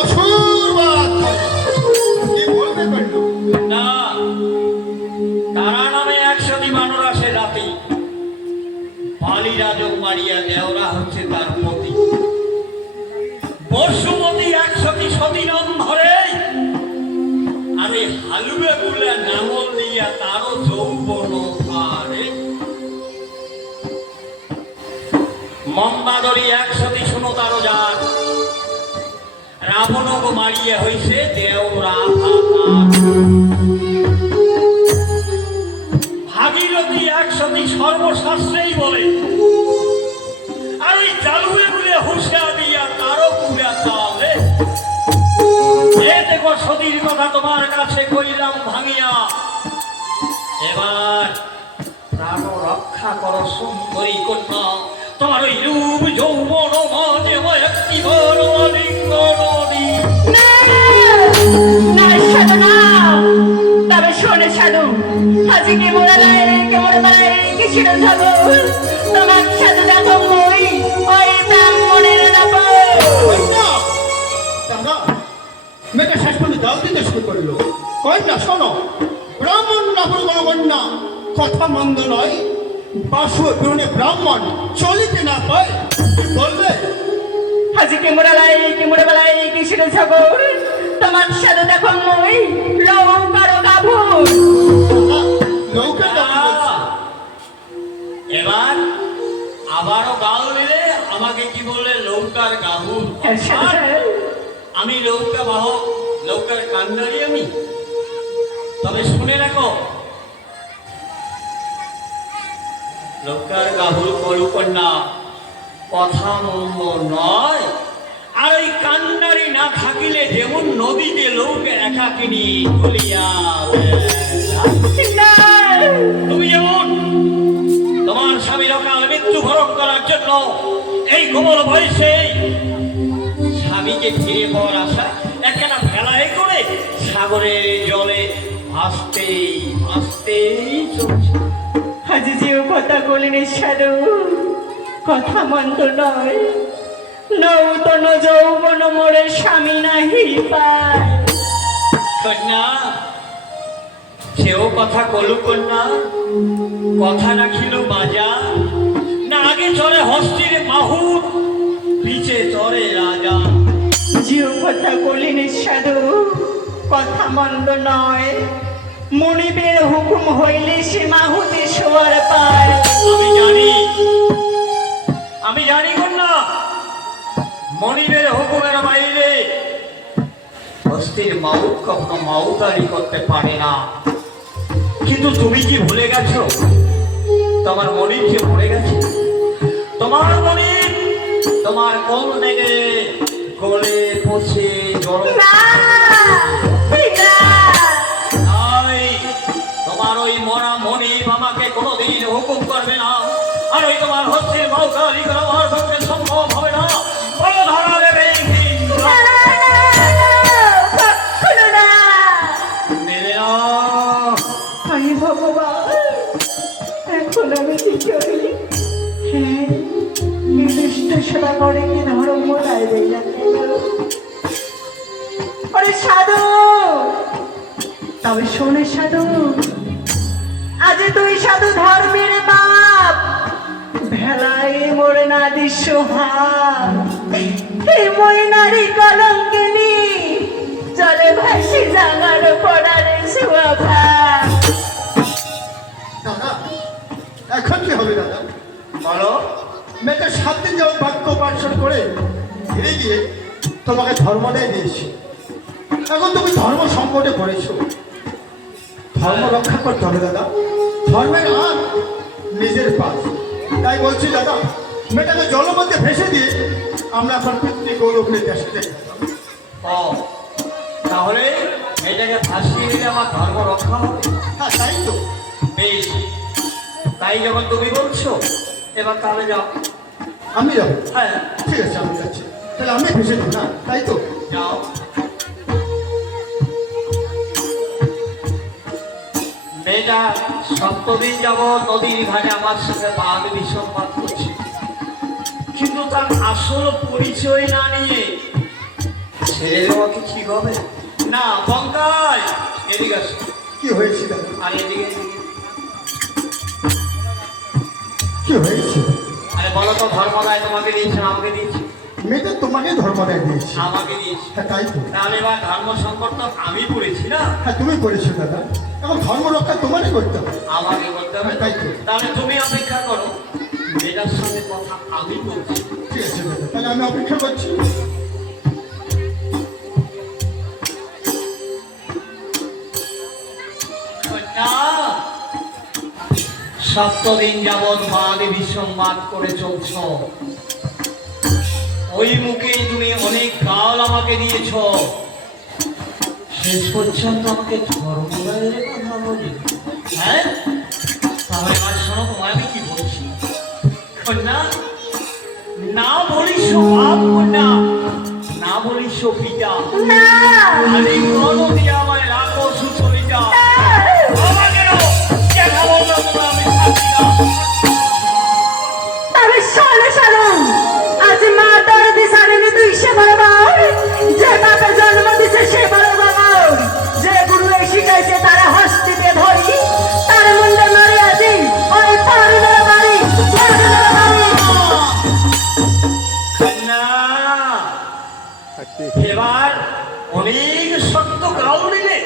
অসুরবাদ কি বলবে কইল না, তারা নামে 100টি বানর আসে রাতে। বালি রাজক মারিয়া দেওরা হচ্ছে তার পতি। বসুমতী 100টি সতী নাম ধরে, আর এই হালুয়া গুলা নামল দিয়া তারও যৌবন পারে। মন্দাদরি 100টি শুনো তারও যার, রাবণকে মারিয়া হইছে দেওরা। ভাগীরথী 100টি সর্বশাস্ত্রেই বলে, আর ওই চালুয়ে গুলে হুসা দিয়া তারও পুরা চলে। এ দেখো সতীর কথা তোমার কাছে কইলাম ভাঙিয়া, এবার প্রাণ রক্ষা করো সুন্দরী কন্যা। তোমার ওই রূপ যৌবন মাঝে একটি বড় লিঙ্গ নদী। না সাধু না, তবে শোনে সাধু, আজকে মোরা কি ছিল সাধু, তোমার সাধু দেখো মই ওই ব্রাহ্মণের নাপ। দাদা মেয়েটা শেষ পর্যন্ত জল দিতে শুরু করলো। কন্যা শোনো, ব্রাহ্মণ কন্যা কথা মন্দ নয়, বাসু বিরুণে ব্রাহ্মণ চলিতে না পায়, কি বলবে? আজকে মোরা বেলায় কি ছিল সাগর, তোমার সাধু দেখো মই লৌকার গাভুর। নৌকা এবার আবারও গাল দিলে আমাকে কি বললে? লৌকার গাভুর। আমি লৌকা বাহক, লৌকার কান্ডারি আমি। তবে শুনে রাখো, লৌকার গাভুর কলুকন্যা কথা মন্দ নয়। আর ওই কান্ডারি না থাকিলে যেমন নদীতে লৌকের একাকিনী বলিয়া তুমি যেমন তোমার স্বামীর অকাল মৃত্যুবরণ করার জন্য এই কোমল বয়সে স্বামীকে ফিরে পাওয়ার আশা একখানা ভেলায় করে সাগরের জলে ভাসতেই চলছে। আজ যেও কথা বলিনি সাধু, কথা মন্দ নয়, নৌতন যৌবন মোরে স্বামী নাহি পায়। কন্যা, সেও কথা কলু কন্যা, কথা রাখিল বাজা। না আগে চলে হস্তির মাহুর, পিছে চড়ে রাজা। যেও কথা বলিনি সাধু, কথা মন্দ নয়, মনিবের হুকুম হইলে সে মাহুতে শোয়ার পায়। আমি জানি কন্যা, মনিবের হুকুমের বাইরে হস্তির মাউত কখনো মাউতারি করতে পারে না। কিন্তু তুমি কি ভুলে গেছো তোমার মনিব যে পড়ে গেছে? তোমার মনিব তোমার কোল থেকে গলে পচে জল। তোমার ওই মরা মনিব আমাকে কোনোদিন হুকুম করবে না, আর ওই তোমার হস্তির মাউতারি করা আমার পক্ষে সম্ভব হবে না। ধরা দেবে ভগবান, এখন আমি কি করি? হ্যাঁ, নির্দিষ্ট সেবা করে কি ধর্ম লাইবে সাধু। তবে শোনে সাধু, আজ তুই সাধু ধর্মের বাপ, ভেলায় মোরে না দৃশ্য মই নারী কলঙ্কিনী, চলে ভাসি জাগার পড়ারে শোভা। দাদা এখন কি হবে? দাদা বলো। মেয়েটা 7 দিন যাবত বাক্য পাঠন করে ফিরে গিয়ে তোমাকে ধর্ম দেয় দিয়েছি। এখন তুমি ধর্ম সংকটে পড়েছো, ধর্ম রক্ষা করতে হবে দাদা। ধর্মের আর নিজের পাশ, তাই বলছি দাদা, মেয়েটাকে জলের মধ্যে ভেসে দিয়ে আমরা আপনার পিতৃ গৌরবের দেশে যাই। তাহলে মেয়েটাকে ভাসিয়ে দিলে আমার ধর্ম রক্ষা হবে? হ্যাঁ তাই তো। বেশ, তাই যখন তুমি বলছো, এবার তাহলে যাও। আমি যাবো? হ্যাঁ ঠিক আছে, আমি যাচ্ছি। তাহলে আমি ভেসে দেবো না, তাই তো? যাও। মেয়েটা 7 দিন যাবৎ নদীর ঘাটে আমার সাথে বাদ বিসম্বাদ করছে, কিন্তু তার আসল পরিচয় না নিয়ে সে ছেড়ে দেওয়া কি ঠিক হবে? না পঙ্কাজ, এদিকে আসো। কি হয়েছে দাদা? আর এদিকে এদিকে। কি হয়েছে? আরে বলো তো, ধর্মরায় তোমাকে দিয়েছে না আমাকে দিয়েছে? মেয়েটা তোমাকে ধর্ম দেয় দিয়েছে। আমাকে দিয়েছে। হ্যাঁ তাই তো। তাহলে এবার ধর্ম সংকট তো আমি পড়েছি না? হ্যাঁ তুমি করেছো দাদা, এখন ধর্ম রক্ষা তোমারই করতে হবে। আমাকে করতে হবে। তাই তো। তাহলে তুমি অপেক্ষা করো, মেয়েটার সঙ্গে কথা আমি বলছি। ঠিক আছে দাদা, তাহলে আমি অপেক্ষা করছি। না, সপ্তদিন যাবৎ বাদ বিসংবাদ করে চলছ, ওই মুখেই তুমি অনেক কাল আমাকে দিয়েছ, শেষ পর্যন্ত আমাকে ধর্মরায়ের কথা বলি। হ্যাঁ, তাহলে এবার শোনো, তোমায় আমি কি বলছি। কন্যা, না বলিস বাপ, কন্যা না বলিস পিতা, না আমি কোনদিন আমায় রাখো সুচরিতা। আমাকে দেখা বললো তোমরা, আমি থাকি না। তবে শোনো শোনো, আজ মা দরদি সারেনি তুই সে বরাবর, যে বাপে জন্ম দিছে সে বরাবর, যে গুরু শিখাইছে তারা হস্তিতে ধরি, তার মুন্ডে মারি আজি ওই পারিবার বাড়ি পারিবার বাড়ি। কন্যা, এবার অনেক শক্ত গাল দিলে,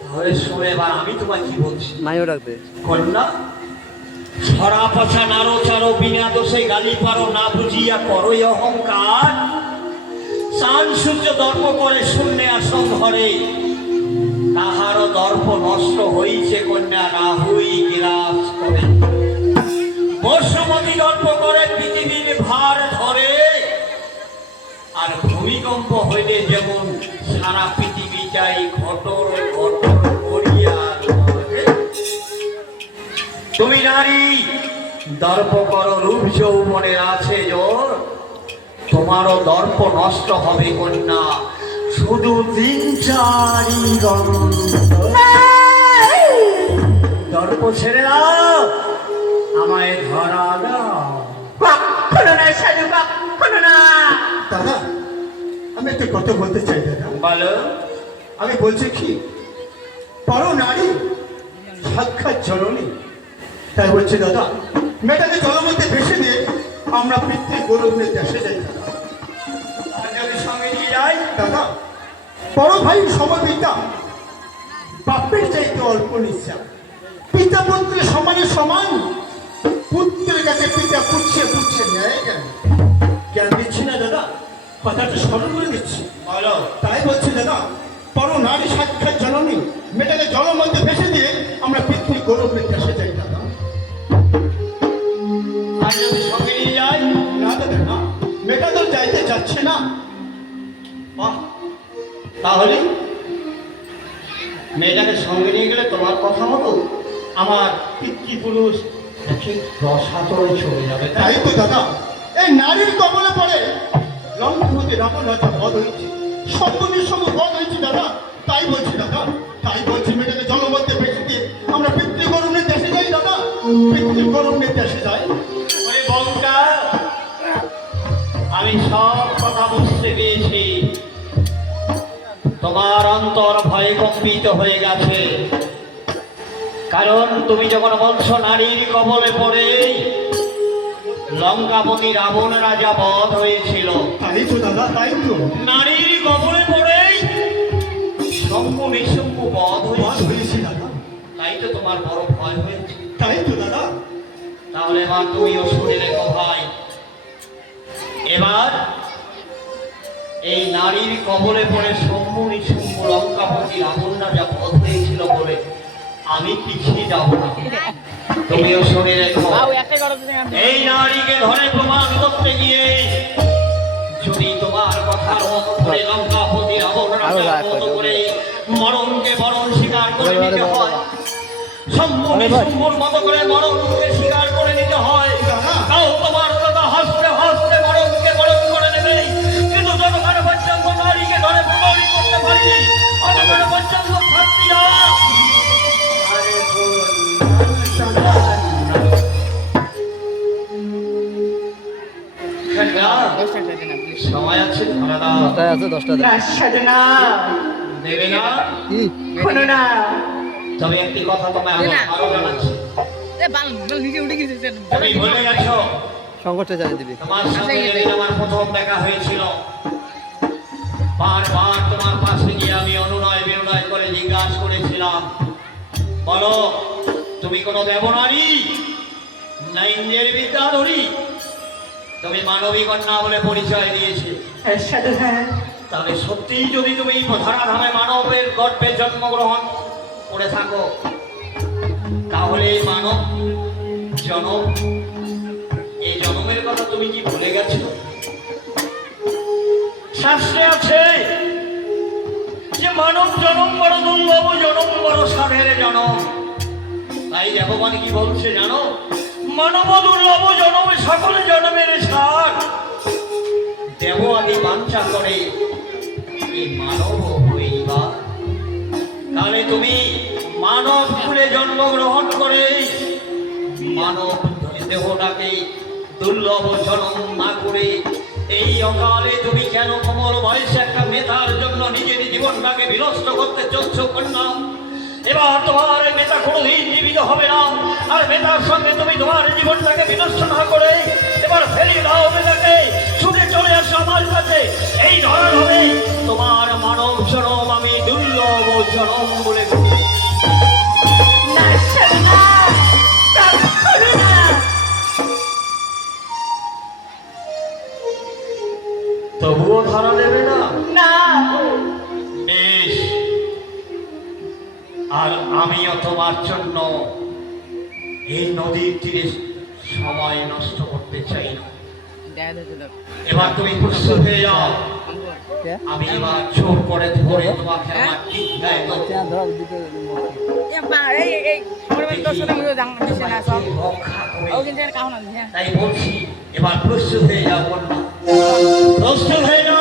তাহলে শুনে এবার আমি তোমায় কি বলছি। মাইও রাখবে। কন্যা, ছড়া পছা নাড়ো চারো, বিনা দোষে গালি পারো, না বুঝিয়া করো অহংকার, চান সূর্য দর্প করে শূন্যে আসন ঘরে, তাহারও দর্প নষ্ট হইছে কন্যা, রাহুই গ্রাস করে, বর্ষমতি দর্প করে পৃথিবীর ভার ধরে, আর ভূমিকম্প হইলে যেমন সারা পৃথিবীটাই ঘটর ঘটর করিয়া ধরে। তুমি নারী, দর্প করো, রূপ যৌবনের আছে জোর, তোমারও দর্প নষ্ট হবে কন্যা, শুধু দিন চারি দর্প ছেড়ে দাও, আমায় ধরা দাও। কখনো না সাধু, কখনো না। দাদা, আমি একটা কথা বলতে চাই দাদা। বলো। আমি বলছি কি, পর নারী সাক্ষাৎ জননী, তাই বলছি দাদা, মেয়েটাকে জলের মধ্যে ভেসে দিয়ে আমরা পিতৃ গৌরব নিয়ে দেশে যাই দাদা। আর যদি সঙ্গে নিয়ে যাই? দাদা, বড় ভাই সমপিতা, বাপের চাইতে অল্প নিঃশ্বা, পিতা পুত্রের সমানের সমান, পুত্রের কাছে পিতা পুচ্ছে পুচ্ছে নেয় কেন? জ্ঞান দিচ্ছি না দাদা, কথাটা স্মরণ করে দিচ্ছি। বলো। তাই বলছি দাদা, পর নারী সাক্ষাৎ জননী, মেয়েটাকে জলের মধ্যে ভেসে দিয়ে আমরা পৃথিবী গৌরব নিয়ে দেশে যাই দাদা। আর যদি সঙ্গে নিয়ে যাই? না দাদা না, মেয়েটা তো যাইতে যাচ্ছে না। বাহ, তাহলে মেয়েটাকে সঙ্গে নিয়ে গেলে তোমার কথা মতো আমার পিতৃপুরুষ ঠিক রসাতলে চলে যাবে। তাই তো দাদা, এই নারীর কবলে পড়ে লঙ্কাপতি রাবণ রাজা বধ হয়েছে, সম্পূর্ণের সঙ্গে বধ হয়েছে দাদা। তাই বলছি দাদা, তাই বলছি মেয়েটাকে জলের মধ্যে ভেসে দিয়ে আমরা পিতৃ গৌরব নিয়ে দেশে যাই দাদা, পিতৃ গৌরব নিয়ে দেশে যাই। ওরে বংটা, আমি সব কথা বুঝতে পেরেছি, তোমার অন্তর ভয়ে কম্পিত হয়ে গেছে, কারণ তুমি যখন বলছো নারীর কবলে পড়ে লঙ্কাপতি রাবণ রাজা বধ হয়েছিল, তাই তো দাদা, তাই তো নারীর কবলে পড়ে শম্ভু নিঃশম্ভু বধ বধ হয়েছে, হয়েছে দাদা। তাই তো তোমার বড় ভয় হয়েছে। তাই তো দাদা। তাহলে এবার তুমিও শুনে রেখো ভাই, এবার এই নারীর কবলে পড়ে শম্ভু নিঃশম্ভু লঙ্কাপতি রাবণ রাজা বধ হয়েছিল বলে আমি পিছিয়ে যাব না, তুমিও শুনে রেখো। এই নারীকে ধরে প্রমাণ করতে গিয়ে যদি তোমার কথার মতো করে লঙ্কাপতি রাবণ রাজার মতো করে মরণকে বরণ স্বীকার করে নিতে হয়, শম্ভু নিঃশম্ভুর মতো করে মরণকে স্বীকার করে নিতে হয়, তাও তোমার কথা হাসতে হাসতে মরণকে বরণ করে নেবে, কিন্তু যতক্ষণ পর্যন্ত নারীকে ধরে প্রমাণই করতে পারিনি ততক্ষণ পর্যন্ত থাকবি না। সময় আছে ধরা দাও। দশটায় আছে 10টা না সাধনা দেবে না? কি শোনো না তবে একটি কথা তোমায় আমি আরো জানাচ্ছি। তুমি ভুলে গেছো সংকটে জানিয়ে দিবি তোমার সাথে যেদিন আমার প্রথম দেখা হয়েছিল, বারবার তোমার পাশে গিয়ে আমি অনুনয় বিনয় করে জিজ্ঞাসা করেছিলাম, বলো তুমি কোনো দেবনারী না ইন্দ্রের বিদ্যাধরী? তুমি মানবী কন্যা বলে পরিচয় দিয়েছে। সাধনা তাহলে সত্যিই যদি তুমি ধরাধামে মানবের গর্ভে জন্মগ্রহণ করে থাকো, তাহলে এই মানব জনম, এই জনমের কথা তুমি কি ভুলে গেছো? শাস্ত্রে আছে যে মানব জনম বড় দুর্লভ, জনম বড় সাধের জনম। তাই দেবগণ কি বলছে জানো? মানব দুর্লভ জনম সকল জনমের সার, দেব আদি বাঞ্ছা করে এই মানব হইবা। তাহলে তুমি মানব কুলে জন্মগ্রহণ করে মানব দেহটাকে দুর্লভ জনম না করে এই অকালে তুমি কেন কমল বয়সে একটা নেতার জন্য নিজের জীবনটাকে বিনষ্ট করতে চলছ কন্যা? এবার তোমার নেতা কোনোদিন জীবিত হবে না, আর নেতার সঙ্গে তুমি তোমার জীবনটাকে বিনষ্ট না করে এবার ফেরিয়ে দাও নেতাকে, ছুটে চলে আসো আমার কাছে। এই ধরন হবে তোমার মানব জনম আমি দুর্লভ জনম বলে বলি। না সাধনা তা শোনো না তবুও ধরা দেবে না? না বেশ, আর আমিও তোমার জন্য এই নদীর তীরে সময় নষ্ট করতে চাই না। এবার তুমি প্রস্তুত হয়ে যাও, আমি এবার চোর করে ধরে তোমাকে আমার ঠিক গায়ে দেবো। রক্ষা করে। তাই বলছি এবার প্রস্তুত হয়ে যাও কন্যা, প্রস্তুত হয়ে যাও।